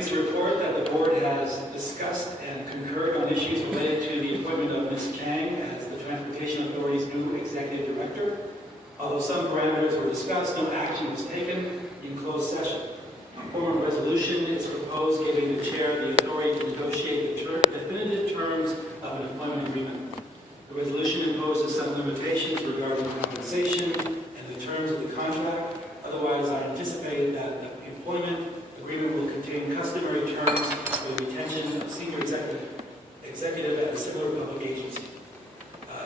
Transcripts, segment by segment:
pleased to report that the board has discussed and concurred on issues related to the appointment of Ms. Chang as the Transportation Authority's new Executive Director. Although some parameters were discussed, no action was taken in closed session. A form of resolution is proposed giving the chair the authority to negotiate the definitive terms of an employment agreement. The resolution imposes some limitations regarding compensation and the terms of the contract. Otherwise, I anticipate that the employment agreement will contain customary terms for the retention of senior executive at a similar public agency.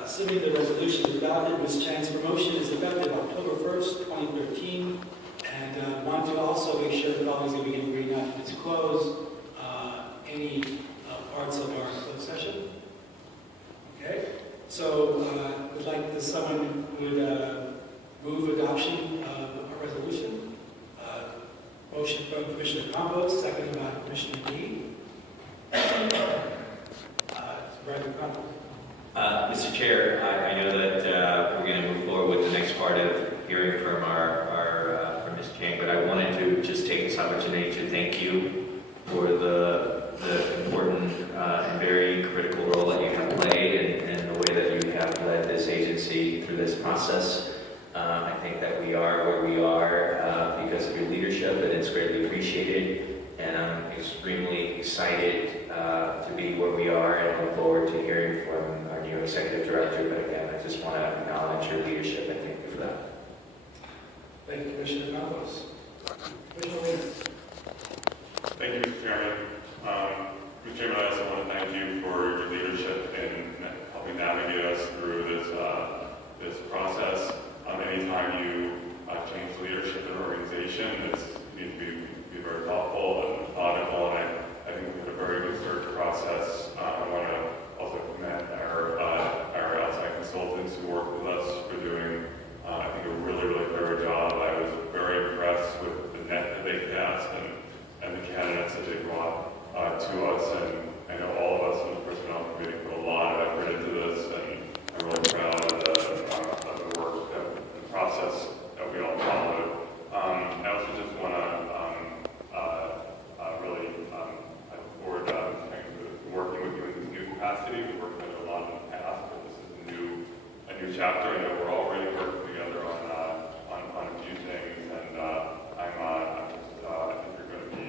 Assuming the resolution is adopted, Ms. Chang's promotion is effective October 1st, 2013, and want to also make sure that colleagues that we can agree not to disclose any parts of our closed session. Okay, so would like that someone would move adoption of our resolution. Motion from Commissioner Campos, seconded by Commissioner Lee. Supervisor Campos. Mr. Chair, I know that we're going to move forward with the next part of hearing from from Ms. Chang, but I wanted to just take this opportunity to thank you for the important and very critical role that you have played and the way that you have led this agency through this process. I think that we are where we are because of your leadership, and it's greatly appreciated. And I'm extremely excited to be where we are and look forward to hearing from our new Executive Director. But again, I just want to acknowledge your leadership and thank you for that. Thank you, Commissioner Campos. Commissioner Lee. Thank you, Mr. Chairman. Mr. Chairman, I also want to thank you for your leadership in helping navigate us through this process. Anytime you change leadership in an organization, you need to be very thoughtful and methodical, and I think we had a very good search process. I want to also commend our outside consultants who worked with us for doing, I think, a really, really thorough job. I was very impressed with the net that they cast and the candidates that they brought to us, and I know all of us on the Personnel Committee put a lot of effort into this, and I'm really proud of the work, the process that we all followed. I also just want to really I look forward to working with you in this new capacity. We've worked together a lot in the past, but this is a new chapter. I know we're already working together on a few things, and I think you're going to be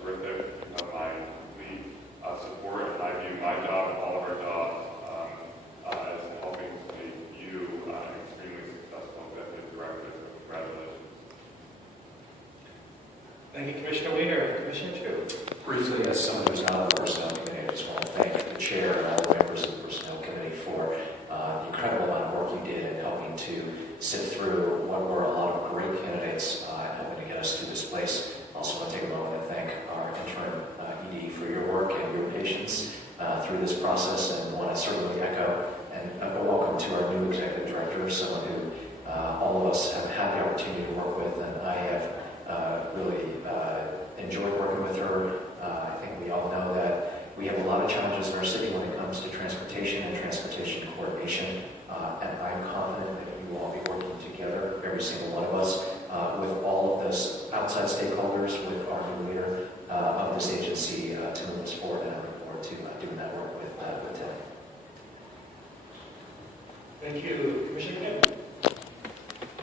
terrific. You have my complete support, and I view my job and all of our jobs as helping to make you an extremely successful executive director. So congratulations. Thank you, Commissioner Weiner. Commissioner Chu. Briefly, as someone who's not on the Personnel Committee, I just want to thank the Chair and all the members of the Personnel Committee for the incredible amount of work you did in helping to sift through what were a lot of great candidates and helping to get us to this place. I also want to take a moment to thank our intern, ED, for your work and your patience through this process, and want to certainly echo and a welcome to our new Executive Director, someone who all of us have had the opportunity to work with, and I have really enjoyed working with her. I think we all know that we have a lot of challenges in our city when it comes to transportation and transportation coordination, and I'm confident that you will all be working together, every single one of us, with all of this outside stakeholders, with our new leader of this agency to move us forward, and I look forward to doing that work with Tim. Thank you, Commissioner Kim.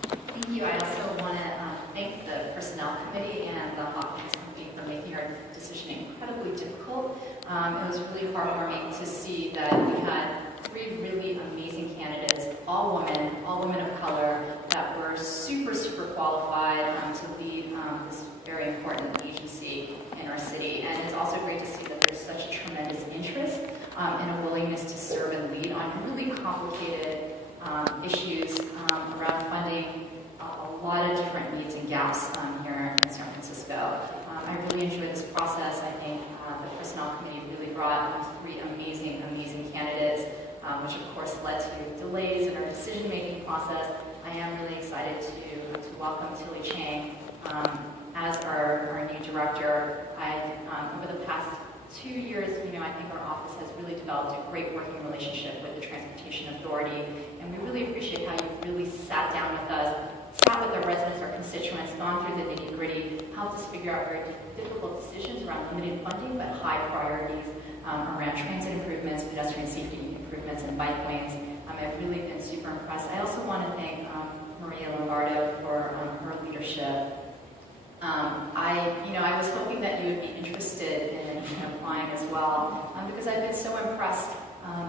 Thank you. I also want to thank the Personnel Committee and the Hopkins Company for making our decision incredibly difficult. It was really heartwarming to see that we had 3 really amazing candidates, all women of color, that were super, super qualified to lead this very important agency in our city. And it's also great to see that there's such tremendous interest and a willingness to serve and lead on really complicated issues around funding a lot of different needs and gaps here in San Francisco. I really enjoyed this process. I think the Personnel Committee really brought 3 amazing, amazing candidates, which of course led to delays in our decision-making process. I am really excited to welcome Tilly Chang as our new director. Over the past 2 years, I think our office has really developed a great working relationship with the Transportation Authority, and we really appreciate how you really sat down with us, sat with our residents, our constituents, gone through the nitty-gritty, helped us figure out very difficult decisions around limited funding, but high priorities around transit improvements, pedestrian safety improvements, and bike lanes. I've really been super impressed. I also want to thank Maria Lombardo for her leadership. I was hoping that you would be interested in applying as well, because I've been so impressed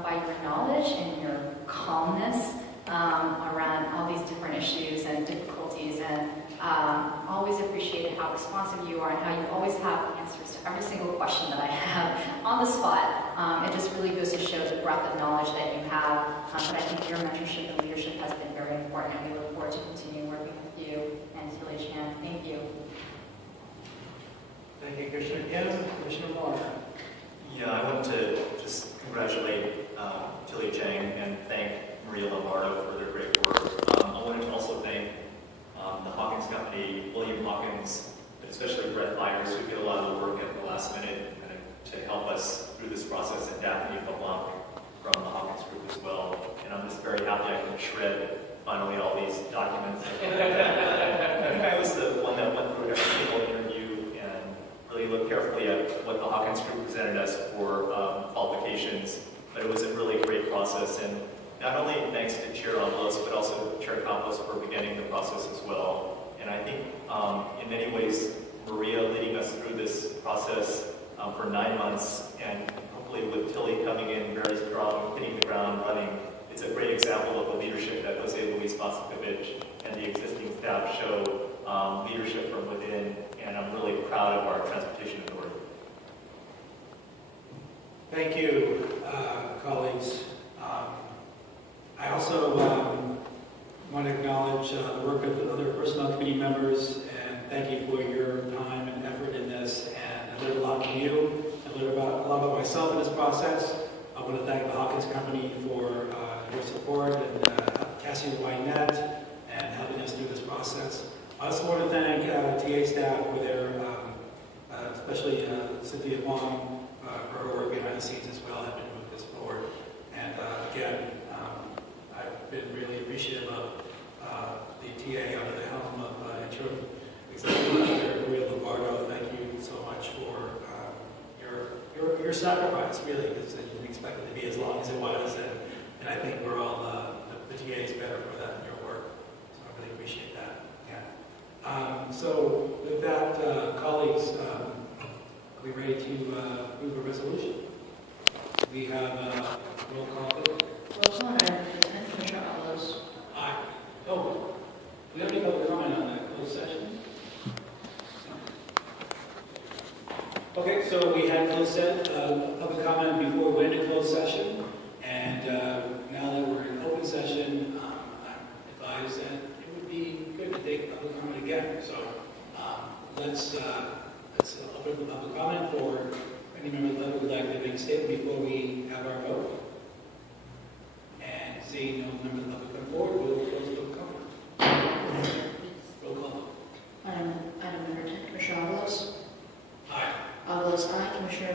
by your knowledge and your calmness around all these different issues and difficulties, and always appreciated how responsive you are and how you always have answers to every single question that I have on the spot. It just really goes to show the breadth of knowledge that you have, but I think your mentorship and leadership has been very important, and we look forward to continuing working with you and Tilly Chan. Thank you. Thank you, Commissioner Kim. Commissioner Moore. Yeah, I want to just congratulate Tilly Chang and thank Maria Lombardo for their great work. I wanted to also thank the Hawkins Company, William Hawkins, but especially Brett Byers, who did a lot of the work at the last minute to help us through this process, and Daphne LeBlanc from the Hawkins Group as well. And I'm just very happy I can shred finally all these documents. I think I was the one that went through every single interview and really looked carefully at what the Hawkins Group presented us for qualifications, but it was a really great process. And not only thanks to Chair Avalos, but also Chair Campos for beginning the process as well. And I think in many ways, Maria leading us through this process for 9 months, and hopefully with Tilly coming in very strong, hitting the ground running, it's a great example of the leadership that Jose Luis Vaskovic and the existing staff show, leadership from within, and I'm really proud of our Transportation Authority. Thank you, colleagues. I also want to acknowledge the work of the other Personnel Committee members, and thank you for your time and effort in this. And I learned a lot from you. I learned a lot about myself in this process. I want to thank the Hawkins Company for your support, and casting the wide net and helping us through this process. I also want to thank TA staff for their, especially Cynthia Wong, for her work behind the scenes as well, helping move this forward. And again, I've been really appreciative of the TA under the helm of Interim Executive Director Maria Lombardo. Thank you so much for your sacrifice, really, because you didn't expect it to be as long as it was, and I think we're all, the TA is better for that in your work, so I really appreciate that. Yeah. So with that, colleagues, are we ready to move a resolution? We have roll call. Roll call, Commissioner Avalos. Aye. Oh, we have any public comment on that closed session? Okay, so we had public comment before we went into closed session, and now that we're in open session, I'm advised that it would be good to take public comment again. So let's open the public comment for any member that would like to make a statement before we have our vote. And seeing no member of the public come forward, we'll close the public comment. Roll call. Item number 10, Commissioner Avalos. Aye. Avalos, aye. Commissioner